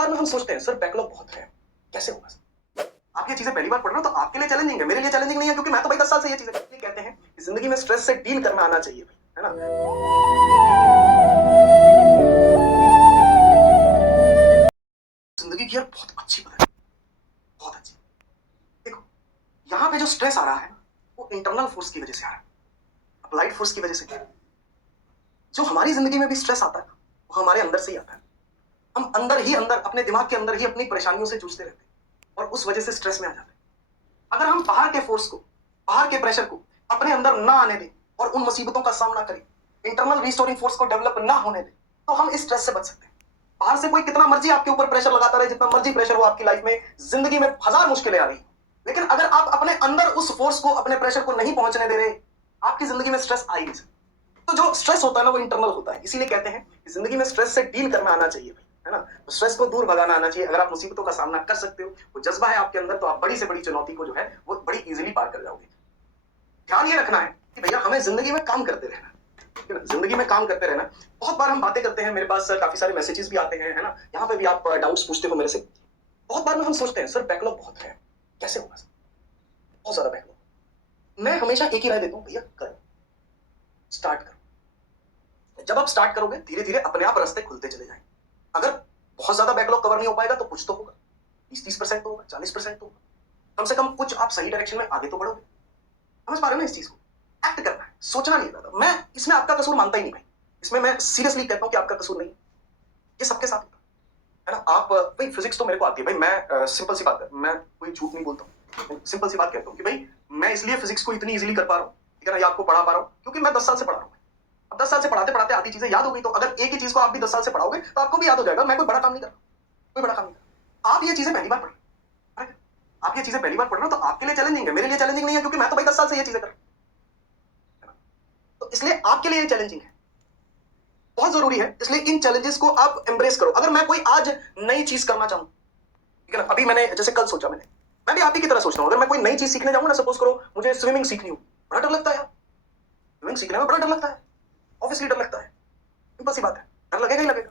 बार ना हम सोचते हैं सर बैकलॉग बहुत है, कैसे होगा सर? आप ये चीजें पहली बार पढ़ रहे हो तो आपके लिए चैलेंजिंग है, मेरे लिए चैलेंजिंग नहीं है, क्योंकि मैं तो भाई 10 साल से ये चीजें कहते हैं कि जिंदगी में स्ट्रेस से डील करना आना चाहिए भाई, है ना? जिंदगी की यार बहुत अच्छी बात है, बहुत अच्छी। देखो, यहाँ पे जो स्ट्रेस आ रहा है ना, वो इंटरनल फोर्स की वजह से आ रहा है, अप्लाइड फोर्स की वजह से। जो हमारी जिंदगी में भी स्ट्रेस आता है वो हमारे अंदर से ही आता है। हम अंदर ही अंदर अपने दिमाग के अंदर ही अपनी परेशानियों से जूझते रहते हैं और उस वजह से स्ट्रेस में आ जाते हैं। अगर हम बाहर के फोर्स को, बाहर के प्रेशर को अपने अंदर ना आने दें और उन मुसीबतों का सामना करें, इंटरनल रिस्टोरिंग फोर्स को डेवलप ना होने दें, तो हम इस स्ट्रेस से बच सकते हैं। बाहर से कोई कितना मर्जी आपके ऊपर प्रेशर लगाता रहे, जितना मर्जी प्रेशर हो आपकी लाइफ में, जिंदगी में हजार मुश्किलें आ रही, लेकिन अगर आप अपने अंदर उस फोर्स को, अपने प्रेशर को नहीं पहुंचने दे रहे, आपकी जिंदगी में स्ट्रेस आई नहीं सकती। तो जो स्ट्रेस होता है ना वो इंटरनल होता है, इसीलिए कहते हैं कि जिंदगी में स्ट्रेस से डील करना आना चाहिए भाई, है ना? तो स्ट्रेस को दूर भगाना आना चाहिए। अगर आप मुसीबतों का सामना कर सकते हो, वो जज्बा है आपके अंदर, तो आप बड़ी से बड़ी चुनौती को जो है वो बड़ी इजीली पार कर जाओगे। ध्यान ये रखना है कि भैया हमें जिंदगी में काम करते रहना, ठीक है ना? जिंदगी में काम करते रहना। बहुत बार हम बातें करते हैं, मेरे पास काफी सारे मैसेजेस भी आते हैं, है ना? यहाँ पे भी आप डाउट्स पूछते हो मेरे से। बहुत बार ना हम सोचते हैं सर बैकलॉग बहुत है, कैसे होगा सर? बहुत ज्यादा बैकलॉग। मैं हमेशा एक ही राय देता हूँ, भैया करो, स्टार्ट करो। जब आप स्टार्ट करोगे धीरे धीरे अपने आप रास्ते खुलते चले जाएंगे। अगर बहुत ज्यादा बैकलॉग कवर नहीं हो पाएगा तो कुछ तो होगा, 20-30% तो होगा, 40% तो होगा, कम से कम कुछ आप सही डायरेक्शन में आगे तो बढ़ोगे। समझ पा रहे हो ना इस चीज को? एक्ट करना है, सोचना नहीं रहता। मैं इसमें आपका कसूर मानता ही नहीं भाई, इसमें मैं सीरियसली कहता हूँ कि आपका कसूर नहीं, ये सबके साथ होता है ना? आप भाई फिजिक्स तो मेरे को आती है भाई, मैं सिंपल सी बात है, मैं कोई झूठ नहीं बोलता हूँ, सिंपल सी बात कहता हूँ कि भाई मैं इसलिए फिजिक्स को इतनी इजीली कर पा रहा हूँ, ठीक है ना, या आपको पढ़ा पा रहा हूँ, क्योंकि मैं 10 साल से पढ़ा रहा हूँ। अब 10 साल से पढ़ाते पढ़ाते आधी चीजें याद हो गई, तो अगर एक ही चीज को आप भी 10 साल से पढ़ाओगे तो आपको भी याद हो जाएगा। मैं कोई बड़ा काम नहीं कर रहा, कोई बड़ा काम नहीं कर रहा। आप ये चीजें पहली बार पढ़ रहे हो, आप ये चीजें पहली बार पढ़ रहे हो, तो आपके लिए चैलेंजिंग है, मेरे लिए चैलेंजिंग नहीं है, क्योंकि मैं तो भाई 10 साल से ये चीजें कर रहा हूं। तो इसलिए आपके लिए ये चैलेंजिंग है, बहुत जरूरी है। इसलिए इन चैलेंजेस को आप एम्ब्रेस करो। अगर मैं कोई आज नई चीज करना चाहूं, ठीक है ना, अभी मैंने जैसे कल सोचा, मैं भी आप ही की तरह सोच रहा हूं, अगर मैं कोई नई चीज सीखने जाऊंगा ना, सपोज करो मुझे स्विमिंग सीखनी हो, बड़ा डर लगता है यार, स्विमिंग सीखने में बड़ा डर लगता है, ऑब्वियसली डर लगता है, सिंपल सी बात है, डर लगेगा ही लगेगा,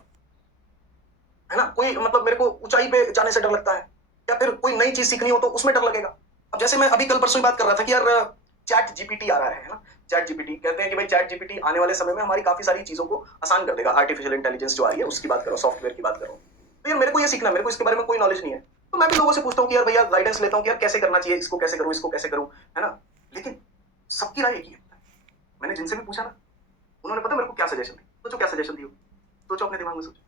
है ना? कोई मतलब मेरे को ऊंचाई पे जाने से डर लगता है, या फिर कोई नई चीज सीखनी हो तो उसमें डर लगेगा। अब जैसे मैं अभी कल परसों ही बात कर रहा था कि यार चैट जीपीटी आ रहा है ना, चैट जीपीटी कहते हैं कि भाई चैट जीपीटी आने वाले समय में हमारी काफी सारी चीजों को आसान कर देगा। आर्टिफिशियल इंटेलिजेंस जो आ रही है उसकी बात करो, सॉफ्टवेयर की बात करो, तो यार मेरे को ये सीखना, मेरे को इसके बारे में कोई नॉलेज नहीं है, तो मैं भी लोगों से पूछता हूँ कि यार भैया गाइडेंस लेता हूँ कि यार कैसे करना चाहिए, इसको कैसे करूँ, इसको कैसे करूँ, है ना? लेकिन सबकी राय एक ही है। मैंने जिनसे भी पूछा ना, उन्होंने पता मेरे को क्या सजेशन दी? सोचो क्या सजेशन दी हो, सोचो अपने दिमाग में सोचो।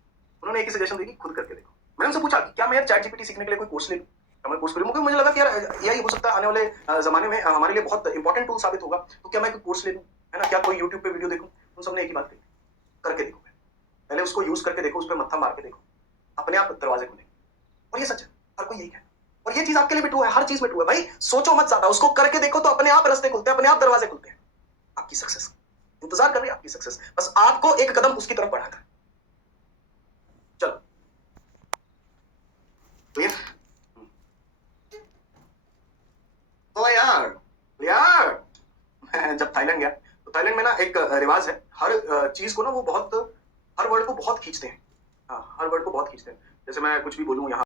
उन्होंने एक ही सजेशन दी कि खुद करके देखो। मैंने उनसे पूछा कि क्या मैं यार चैट जीपीटी सीखने के लिए कोई कोर्स ले लूं? क्या मैं कोर्स करूं? क्योंकि मुझे लगा कि यार यही हो सकता है आने वाले जमाने में हमारे लिए बहुत इंपॉर्टेंट टूल साबित होगा, तो क्या मैं कोई कोर्स ले लूं, है ना? क्या कोई यूट्यूब पे वीडियो देखूं? उन सबने एक ही बात कही, करके देखो, पहले उसको यूज करके देखो, उस पर मत्था मार के देखो, अपने आप दरवाजे खुलेंगे। और ये सच है, हर कोई यही कहता है, और ये चीज आपके लिए भी ट्रू है, हर चीज में ट्रू है भाई। सोचो मत ज्यादा, उसको करके देखो तो अपने आप रास्ते खुलते हैं, अपने आप दरवाजे खुलते हैं। आपकी सक्सेस इंतजार कर रही है, आपकी सक्सेस बस आपको एक कदम उसकी तरफ बढ़ाना है। चलो तो तो यार मैं जब थाईलैंड गया तो थाईलैंड में ना एक रिवाज है, हर चीज को ना वो बहुत, हर वर्ड को बहुत खींचते हैं। हाँ, हर वर्ड को बहुत खींचते हैं। जैसे मैं कुछ भी बोलूं यहाँ